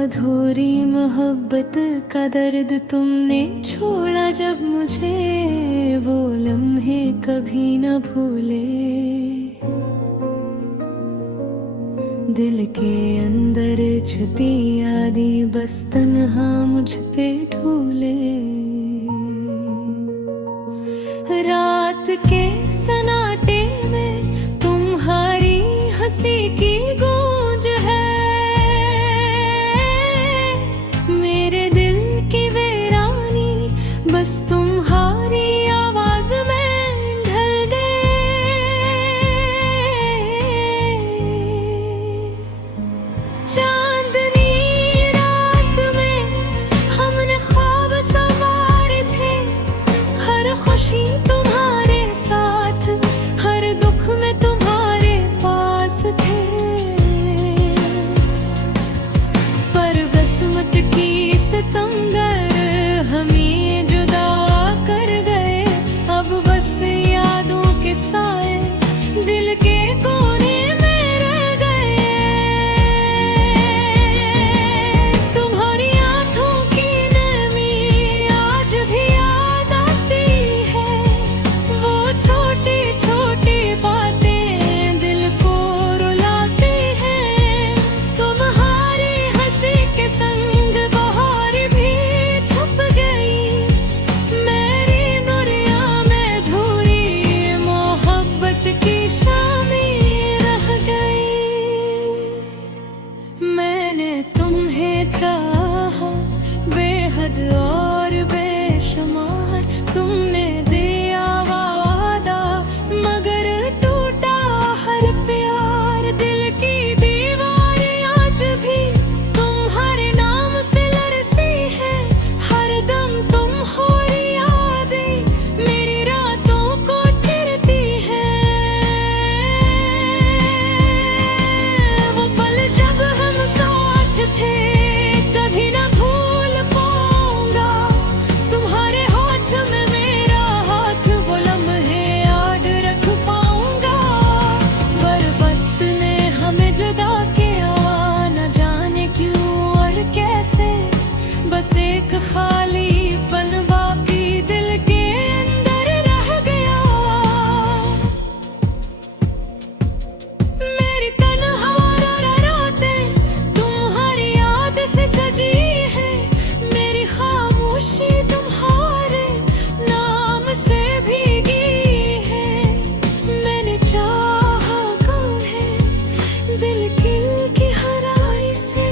अधूरी मोहब्बत का दर्द तुमने छोड़ा जब मुझे, वो लम्हे कभी न भूले। दिल के अंदर छुपी यादें बस तन्हा मुझ पे ढूले। रात के सन्नाटे में तुम्हारी हंसी की गूंज है, मेरे दिल की वीरानी बस तुम्हारी आवाज में ढल गए। चांदनी रात में हमने ख्वाब सवारे थे, हर खुशी तुम्हारे साथ, हर दुख में तुम्हारे पास थे। पर किस्मत की सितमगर हमें जुदा कर गए। अब बस यादों के साए दिल के कोने में रह गए। तुम्हारी आंखों की नमी आज भी याद आती है, वो छोटी छोटी बातें दिल को रुलाती हैं। तुम्हारी हंसी के संग बहार भी छुप गई, मेरी दुनिया में धूरी मोहब्बत की शामें रह गई। मैंने तुम्हें चाहा बेहद और बेशुमार, तुमने दिया वादा मगर टूटा हर प्यार। दिल की दीवारें आज भी तुम्हारे नाम से लरसी है, हर दम तुम हो यादें मेरी रातों को चिरती है। वो पल जब हम साथ थे कभी न भूल पाऊंगा, तुम्हारे हाथ में मेरा हाथ, वो लम्हे याद रख पाऊंगा। पर वक्त ने हमें जुदा किया, न जाने क्यों और कैसे, बस एक खालीपन बाकी दिल के अंदर रह गया। मेरी तन्हा रातें तुम्हारी याद से सजी है, मेरी खामोशी तुम्हारे नाम से भीगी है। मैंने चाहा कौन है दिल की हराई से,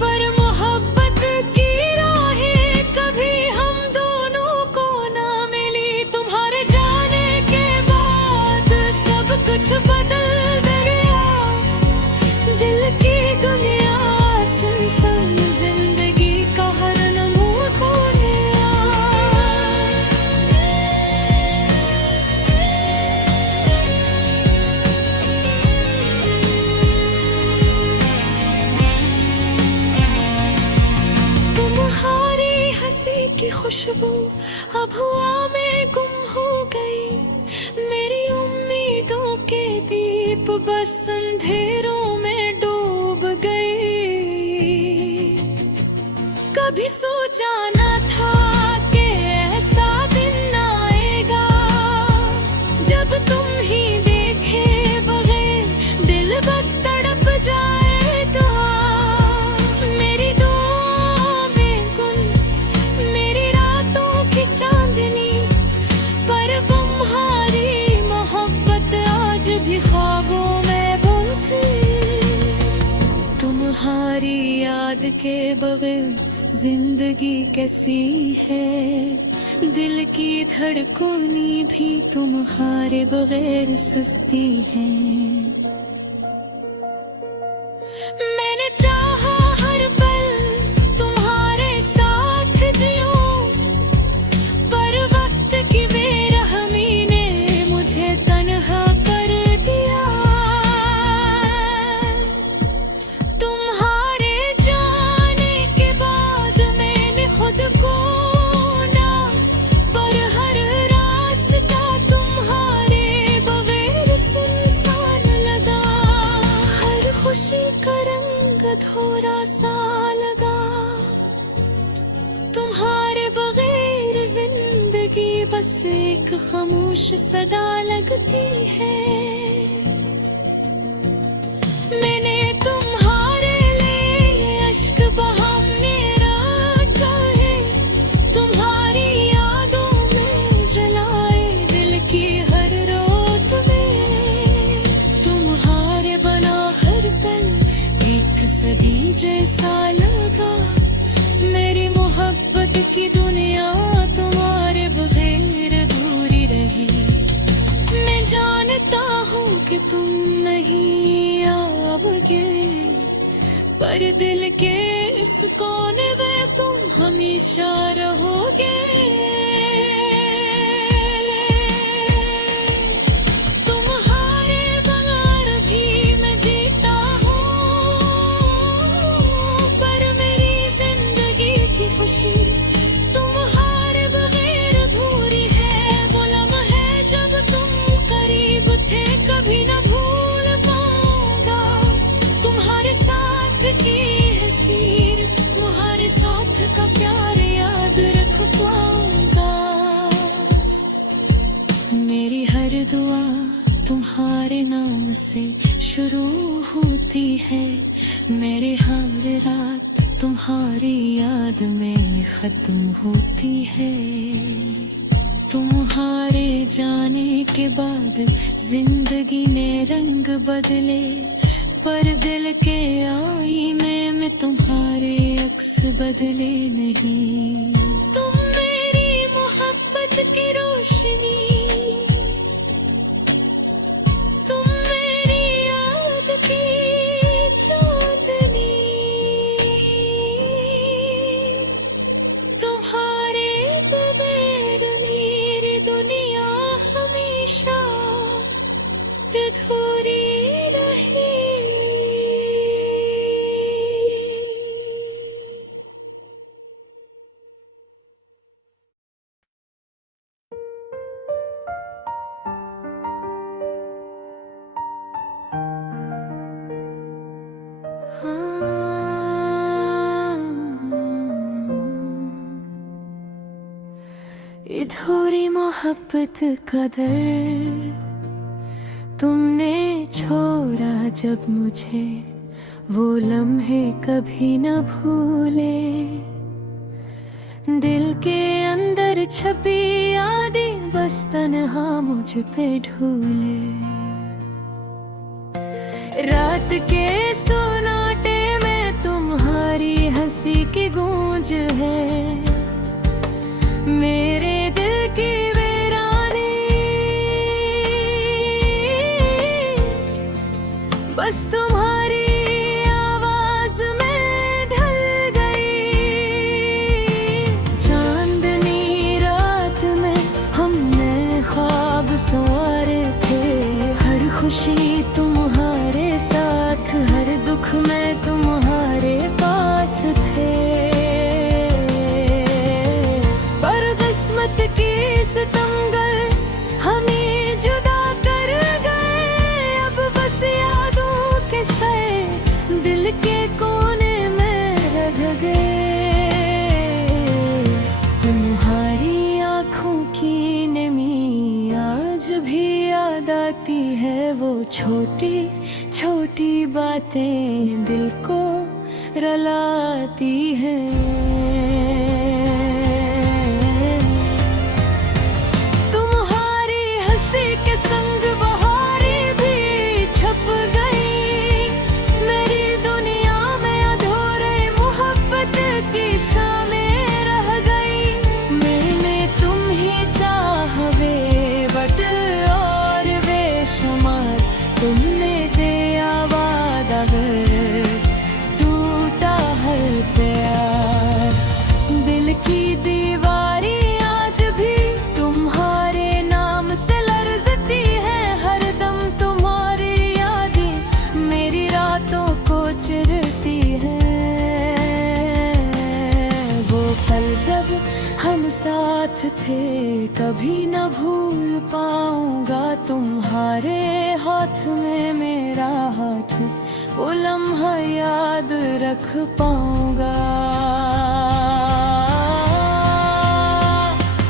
पर मोहब्बत की राहें कभी हम दोनों को ना मिली। तुम्हारे जाने के बाद सब कुछ बदल गया, दिल की दुनिया सुनसान, जिंदगी का हर लम्हा खो गया। तुम्हारी हंसी की खुशबू अब हवा में गुम हो गई, मेरी उम्मीदों के दीप बस अंधेरों में डूब गई। कभी सोचा न था कि ऐसा दिन आएगा, जब तुम ही देखे बगैर दिल बस तड़प जाएगा। मेरी दुआओं में गुल, मेरी रातों की चांदनी, पर तुम्हारी मोहब्बत आज भी ख्वाबों में बोलती। तुम्हारी याद के बगैर जिंदगी कैसी है, दिल की धड़कनी भी तुम्हारे बगैर सुस्ती है। मैंने चाहा हर पल तुम्हारे साथ जियूं, पर वक्त की बेरहमी ने मुझे तन्हा कर दिया। तुम्हारे जाने के बाद मैंने खुद को ना, पर हर रास्ता तुम्हारे बगैर सुनसान बस एक खामोश सदा लगती है। मैंने तुम्हारे लिए अश्क बहा मेरा है, तुम्हारी यादों में जलाए दिल की हर रात में। तुम्हारे बना हर पल एक सदी जैसा लगा, मेरी मोहब्बत की दुनिया तुम्हारे बगैर अधूरी रही। मैं जानता हूँ कि तुम नहीं आओगे, पर दिल के इस कोने में तुम हमेशा रहोगे। तुम्हारे बगैर भी मैं जीता हूँ, पर मेरी जिंदगी की खुशी तुम्हारे बगैर अधूरी है। वो लम्हे जब तुम करीब थे कभी न भूल पाऊंगा, तुम्हारे साथ की हसीर तुम्हारे साथ का प्यार याद रख पाऊंगा। मेरी हर दुआ तुम्हारे नाम से शुरू होती है, मेरी हर रात तुम्हारी याद में खत्म होती है। तुम्हारे जाने के बाद जिंदगी ने रंग बदले, पर दिल के आईने में तुम्हारे अक्स बदले नहीं। तुम मेरी मोहब्बत की रोशनी, तुम मेरी याद की चांदनी, तुम्हारे बगैर मेरी दुनिया हमेशा अधूरी रही। अधूरी मोहब्बत का दर्द तुमने छोड़ा जब मुझे, वो लम्हे कभी न भूले। दिल के अंदर छपी यादें बस तन्हा मुझ पे ढूले। रात के सोनाटे में तुम्हारी हंसी की गूंज है, मेरे दिल की वीरानी बस तुम्हारी आवाज में ढल गई। चांदनी रात में हमने ख्वाब संवारे थे, हर खुशी तुम्हारे साथ, हर दुख में तुम्हारे पास थे। की सितमगर हमें जुदा कर गए, अब बस यादों के साए दिल के कोने में रह गए। तुम्हारी आँखों की नमी आज भी याद आती है, वो छोटी छोटी बातें दिल को रुलाती हैं। संग बहारें भी छप गई, मेरी दुनिया में अधूरे मोहब्बत की शामें रह गई। मैंने तुम ही चाह बेवट और बेशुमार, तुमने दिया वादा अगर टूटा हर प्यार। दिल की दीवारी आज भी तुम्हारे नाम से लरजती है, हर दम तुम्हारी यादें मेरी रातों को चिरती है। वो पल जब हम साथ थे कभी न भूल पाऊंगा, तुम्हारे हाथ में मेरा हाथ वो लम्हा याद रख पाऊंगा।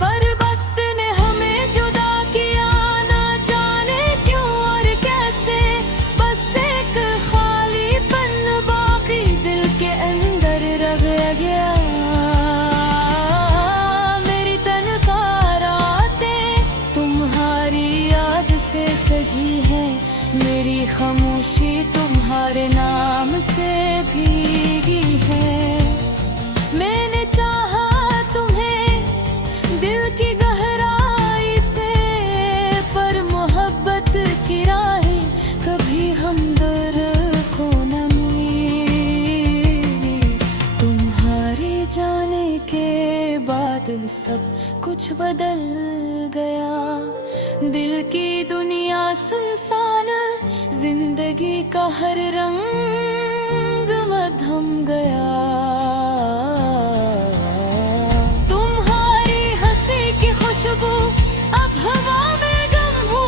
पर वक्त ने बाद सब कुछ बदल गया। दिल की दुनिया सुनसान, जिंदगी का हर रंग मधम गया। तुम्हारी हंसी की खुशबू अब हवा में गम हो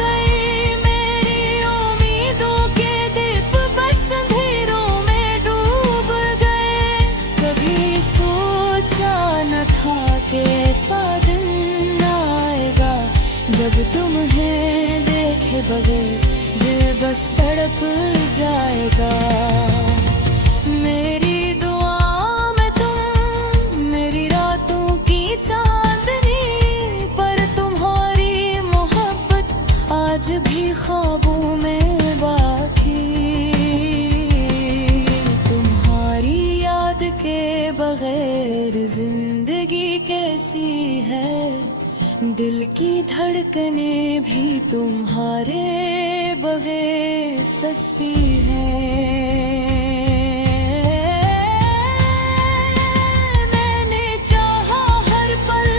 गई। मेरी उम्मीदों के दीप बस अंधेरों में डूब गए। कभी सोचा न था कि ऐसा दिन आएगा जब तुम्हें देखे बगैर दिल बस तड़प जाएगा। मेरी दुआ में तुम मेरी रातों की चांदनी, पर तुम्हारी मोहब्बत आज भी ख्वाबों में बाकी। तुम्हारी याद के बगैर जिंदगी कैसी है, दिल की धड़कनें भी तुम्हारे बगैर सस्ती हैं। मैंने चाहा हर पल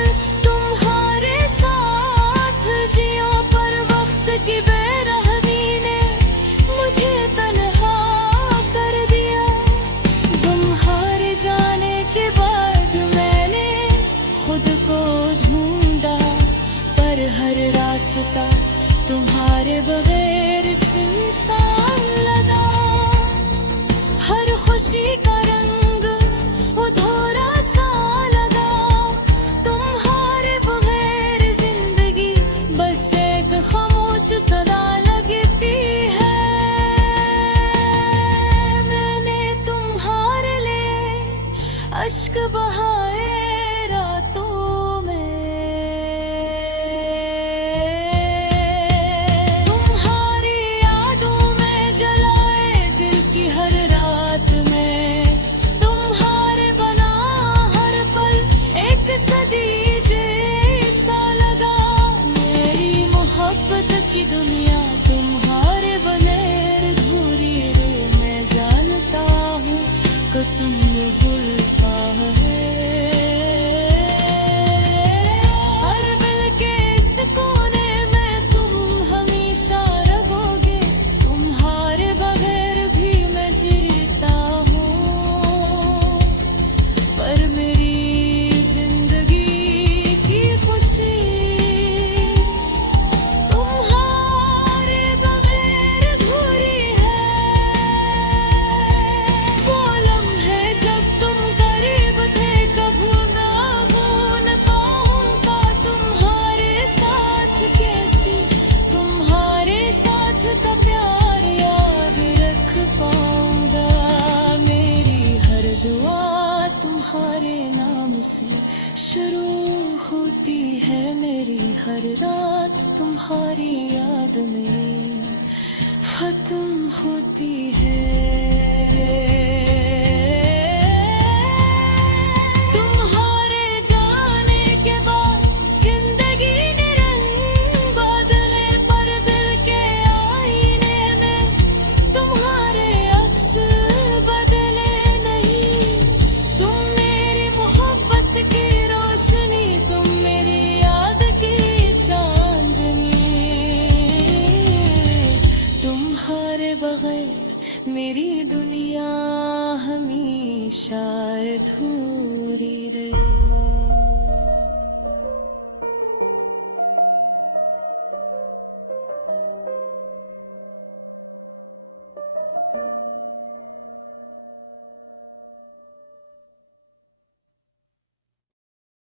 तुम्हारे साथ जियो, पर वक्त की बेरहमी ने मुझे तन्हा कर दिया। तुम्हारे जाने के बाद मैंने खुद को ढूंढा, पर हर रास्ता तुम्हारे बगैर सुनसान लगा। हर खुशी का रंग अधूरा सा लगा। तुम्हारे बगैर जिंदगी बस एक खामोश सदा लगती है। मैंने तुम्हारे लिए अश्क बहाए रातों में। की दुनिया तुम्हारे बगैर अधूरी है। मैं जानता हूँ कि तुम भूल पाओगे। हर दिल के इस कोने में तुम हमेशा रहोगे। तुम्हारे बगैर भी मैं जीता हूँ, पर मेरी जिंदगी की खुशी तुम्हारे नाम से शुरू होती है। मेरी हर रात तुम्हारी याद में खत्म होती है।